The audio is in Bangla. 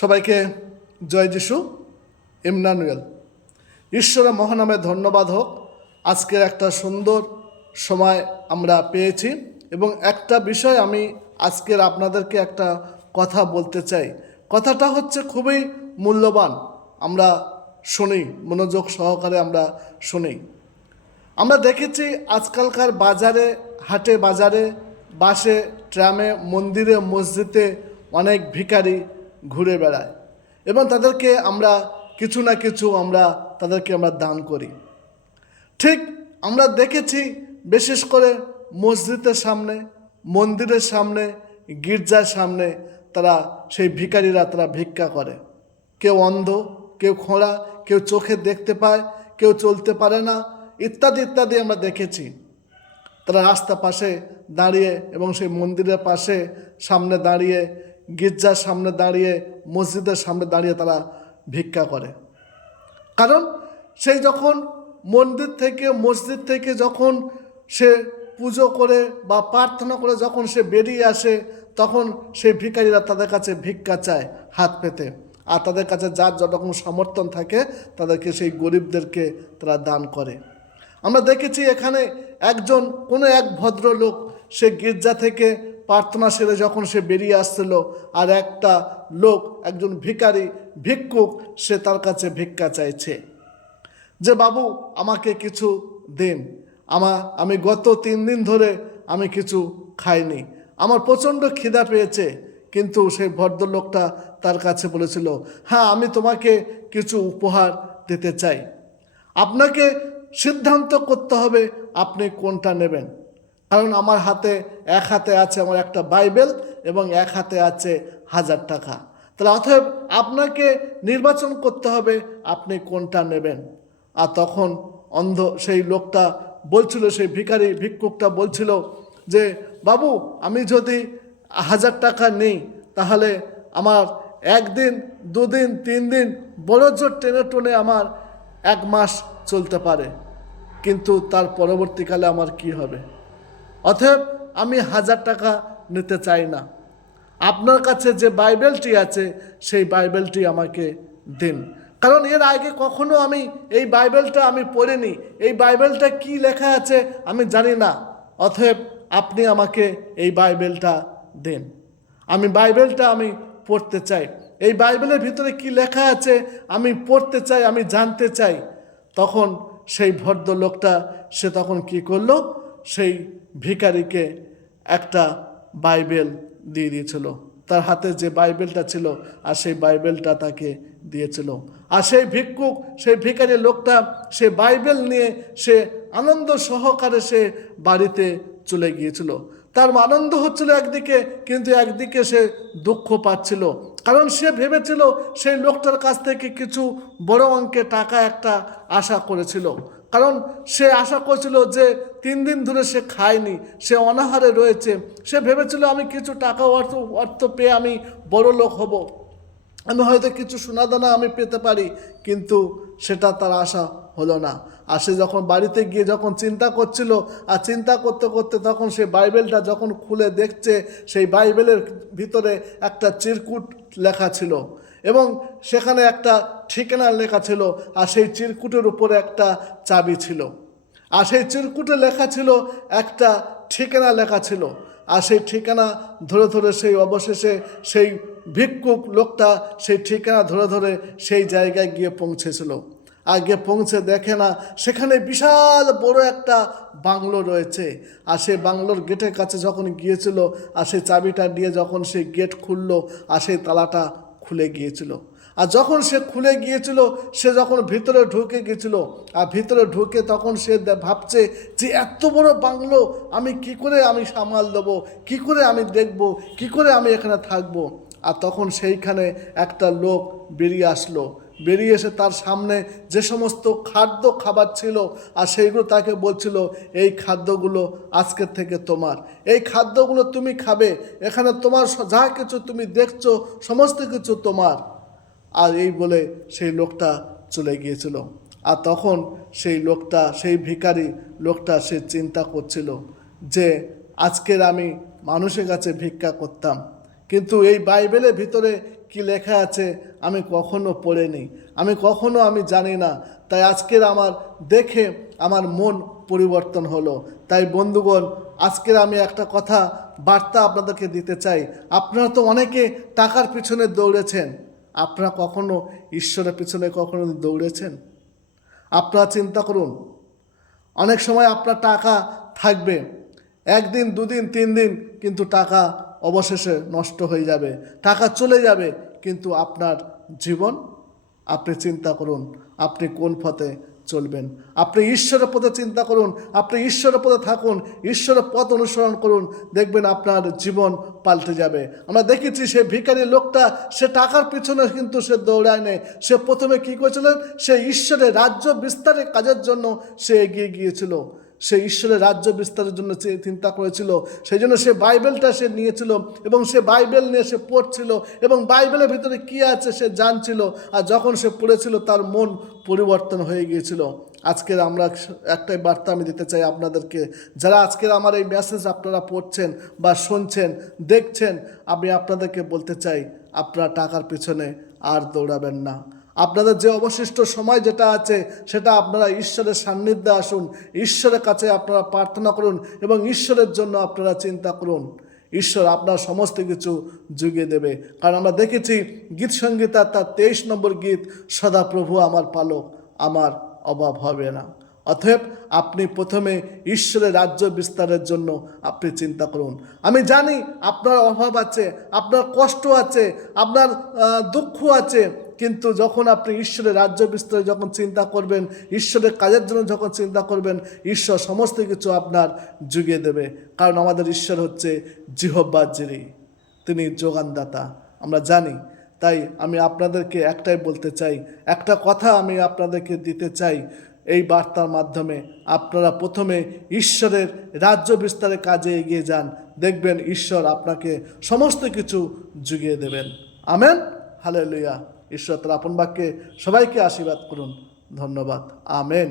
সবাইকে জয় যিশু ইম্মানুয়েল। ঈশ্বরের মহানামে ধন্যবাদ হোক। আজকের একটা সুন্দর সময় আমরা পেয়েছি এবং একটা বিষয় আমি আজকের আপনাদেরকে একটা কথা বলতে চাই। কথাটা হচ্ছে খুবই মূল্যবান। আমরা শুনি, মনোযোগ সহকারে আমরা শুনি। আমরা দেখেছি আজকালকার বাজারে, হাটে বাজারে, বাসে, ট্রামে, মন্দিরে, মসজিদে অনেক ভিখারি ঘুরে বেড়ায় এবং তাদেরকে আমরা কিছু না কিছু তাদেরকে আমরা দান করি। ঠিক আমরা দেখেছি বিশেষ করে মসজিদের সামনে, মন্দিরের সামনে, গির্জার সামনে তারা সেই ভিখারিরা তারা ভিক্ষা করে। কেউ অন্ধ, কেউ খোঁড়া, কেউ চোখে দেখতে পায়, কেউ চলতে পারে না, ইত্যাদি ইত্যাদি আমরা দেখেছি। তারা রাস্তার পাশে দাঁড়িয়ে এবং সেই মন্দিরের পাশে সামনে দাঁড়িয়ে, গির্জার সামনে দাঁড়িয়ে, মসজিদের সামনে দাঁড়িয়ে তারা ভিক্ষা করে। কারণ সেই যখন মন্দির থেকে, মসজিদ থেকে যখন সে পুজো করে বা প্রার্থনা করে যখন সে বেরিয়ে আসে, তখন সেই ভিখারিরা তাদের কাছে ভিক্ষা চায় হাত পেতে। আর তাদের কাছে যার যতরকম সমর্থন থাকে তাদেরকে, সেই গরিবদেরকে তারা দান করে। আমরা দেখেছি এখানে কোনো এক ভদ্রলোক সে গির্জা থেকে প্রার্থনা সেরে যখন সে বেরিয়ে আসছিল, আর একটা লোক, একজন ভিখারি, ভিক্ষুক, সে তার কাছে ভিক্ষা চাইছে যে বাবু আমাকে কিছু দিন, আমি গত 3 দিন ধরে আমি কিছু খাইনি, আমার প্রচণ্ড খিদা পেয়েছে। কিন্তু সেই ভদ্রলোকটা তার কাছে বলেছিল, হ্যাঁ আমি তোমাকে কিছু উপহার দিতে চাই। আপনাকে সিদ্ধান্ত করতে হবে আপনি কোনটা নেবেন। কারণ আমার এক হাতে আছে আমার একটা বাইবেল এবং এক হাতে আছে 1000 টাকা। তাহলে অতএব আপনাকে নির্বাচন করতে হবে আপনি কোনটা নেবেন। আর তখন সেই লোকটা বলছিল, সেই ভিক্ষুকটা বলছিল যে বাবু আমি যদি 1000 টাকা নিই তাহলে আমার 1 দিন, 2 দিন, 3 দিন, বড় জোর টেনে টনে আমার 1 মাস চলতে পারে, কিন্তু তার পরবর্তীকালে আমার কি হবে? অতএব আমি 1000 টাকা নিতে চাই না। আপনার কাছে যে বাইবেলটি আছে সেই বাইবেলটি আমাকে দিন। কারণ এর আগে কখনো আমি এই বাইবেলটা আমি পড়িনি, এই বাইবেলটা কি লেখা আছে আমি জানি না। অতএব আপনি আমাকে এই বাইবেলটা দিন। বাইবেলটা আমি পড়তে চাই। এই বাইবেলের ভিতরে কি লেখা আছে আমি পড়তে চাই, আমি জানতে চাই। তখন সেই ভদ্রলোকটা সে তখন কি করলো, সেই ভিখারিকে একটা বাইবেল দিয়ে দিয়েছিল। তার হাতে যে বাইবেলটা ছিল আর সেই বাইবেলটা তাকে দিয়েছিল। আর সেই ভিক্ষুক, সেই ভিখারি লোকটা সে বাইবেল নিয়ে সে আনন্দ সহকারে সে বাড়িতে চলে গিয়েছিল। তার আনন্দ হচ্ছিল একদিকে, কিন্তু একদিকে সে দুঃখ পাচ্ছিল। কারণ সে ভেবেছিল সেই লোকটার কাছ থেকে কিছু বড় অঙ্কের টাকা একটা আশা করেছিল। কারণ সে আশা করেছিল যে 3 দিন ধরে সে খায়নি, সে অনাহারে রয়েছে। সে ভেবেছিল আমি কিছু টাকা অর্থ পেয়ে আমি বড় লোক হব, আমি হয়তো কিছু সোনাদানা আমি পেতে পারি, কিন্তু সেটা তার আশা হলো না। আর সে যখন বাড়িতে গিয়ে যখন চিন্তা করছিল, আর চিন্তা করতে করতে তখন সে বাইবেলটা যখন খুলে দেখছে, সেই বাইবেলের ভিতরে একটা চিরকুট লেখা ছিল এবং সেখানে একটা ঠিকানা লেখা ছিল, আর সেই চিরকুটের উপরে একটা চাবি ছিল। আর সেই চিরকুটে লেখা ছিল একটা ঠিকানা লেখা ছিল। আর সেই ঠিকানা ধরে ধরে সেই অবশেষে সেই ভিক্ষুক লোকটা সেই ঠিকানা ধরে ধরে সেই জায়গায় গিয়ে পৌঁছেছিল। আর গিয়ে পৌঁছে দেখে না সেখানে বিশাল বড় একটা বাংলো রয়েছে। আর সেই বাংলোর গেটের কাছে যখন গিয়েছিল, আর সেই চাবিটা দিয়ে যখন সেই গেট খুললো, আর সেই তালাটা খুলে গিয়েছিল। আর যখন সে খুলে গিয়েছিল, সে যখন ভিতরে ঢুকে গিয়েছিল, আর ভিতরে ঢুকে তখন সে ভাবছে যে এত বড় বাংলো আমি কি করে সামাল দেবো, কি করে আমি দেখব, কি করে আমি এখানে থাকবো। আর তখন সেইখানে একটা লোক বেরিয়ে আসলো। বেরিয়ে এসে তার সামনে যে সমস্ত খাবার ছিল, আর সেইগুলো তাকে বলছিল এই খাদ্যগুলো আজকের থেকে তোমার, এই খাদ্যগুলো তুমি খাবে, এখানে তোমার যা কিছু তুমি দেখছো সমস্ত কিছু তোমার। আর এই বলে সেই লোকটা চলে গিয়েছিল। আর তখন সেই লোকটা, সেই ভিখারি লোকটা সে চিন্তা করছিল যে আজকের আমি মানুষের কাছে ভিক্ষা করতাম, কিন্তু এই বাইবেলের ভিতরে কি লেখা আছে আমি কখনো পড়িনি, আমি জানি না। তাই আজকের আমার দেখে আমার মন পরিবর্তন হলো। তাই বন্ধুগণ, আজকের আমি একটা কথা বার্তা আপনাদেরকে দিতে চাই। আপনারা তো অনেকে টাকার পিছনে দৌড়েছেন, আপনারা কখনো ঈশ্বরের পিছনে কখনো দৌড়েছেন? আপনারা চিন্তা করুন, অনেক সময় আপনার টাকা থাকবে 1 দিন 2 দিন 3 দিন, কিন্তু টাকা অবশেষে নষ্ট হয়ে যাবে, টাকা চলে যাবে, কিন্তু আপনার জীবন, আপনি চিন্তা করুন আপনি কোন পথে চলবেন। আপনি ঈশ্বরের পথে চিন্তা করুন, আপনি ঈশ্বরের পথে থাকুন, ঈশ্বরের পথ অনুসরণ করুন, দেখবেন আপনার জীবন পাল্টে যাবে। আমরা দেখেছি সে ভিখারি লোকটা, সে টাকার পিছনে কিন্তু সে দৌড়ায় নেই। সে প্রথমে কী করেছিলেন? সে ঈশ্বরের রাজ্য বিস্তারের কাজের জন্য সে এগিয়ে গিয়েছিল। সে ঈশ্বরের রাজ্য বিস্তারের জন্য চিন্তা করেছিল, সেই জন্য সে বাইবেলটা সে নিয়েছিল এবং সে বাইবেল নিয়ে সে পড়ছিল এবং বাইবেলের ভিতরে কী আছে সে জানছিল। আর যখন সে পড়েছিল তার মন পরিবর্তন হয়ে গিয়েছিল। আজকের আমরা একটাই বার্তা আমি দিতে চাই আপনাদেরকে, যারা আজকের আমার এই মেসেজ আপনারা পড়ছেন বা শুনছেন, দেখছেন, আমি আপনাদেরকে বলতে চাই আপনারা টাকার পিছনে আর দৌড়াবেন না। আপনাদের যে অবশিষ্ট সময় যেটা আছে সেটা আপনারা ঈশ্বরের সান্নিধ্যে আসুন, ঈশ্বরের কাছে আপনারা প্রার্থনা করুন এবং ঈশ্বরের জন্য আপনারা চিন্তা করুন। ঈশ্বর আপনার সমস্ত কিছু জুগিয়ে দেবে। কারণ আমরা দেখেছি গীত সংগীতার তার 23 নম্বর গীত, সদাপ্রভু আমার পালক, আমার অভাব হবে না। অতএব আপনি প্রথমে ঈশ্বরের রাজ্য বিস্তারের জন্য আপনি চিন্তা করুন। আমি জানি আপনার অভাব আছে, আপনার কষ্ট আছে, আপনার দুঃখ আছে, কিন্তু যখন আপনি ঈশ্বরের রাজ্য বিস্তারে যখন চিন্তা করবেন, ঈশ্বরের কাজের জন্য যখন চিন্তা করবেন, ঈশ্বর সমস্ত কিছু আপনার জুগিয়ে দেবে। কারণ আমাদের ঈশ্বর হচ্ছে জিহোভা জিরি, তিনি যোগানদাতা, আমরা জানি। তাই আমি আপনাদেরকে একটাই বলতে চাই, একটা কথা আমি আপনাদেরকে দিতে চাই এই বার্তার মাধ্যমে, আপনারা প্রথমে ঈশ্বরের রাজ্য বিস্তারের কাজে এগিয়ে যান, দেখবেন ঈশ্বর আপনাকে সমস্ত কিছু জুগিয়ে দেবেন। Amen, hallelujah. ঈশ্বর তার আপন বাক্যে সবাইকে আশীর্বাদ করুন। ধন্যবাদ। আমেন।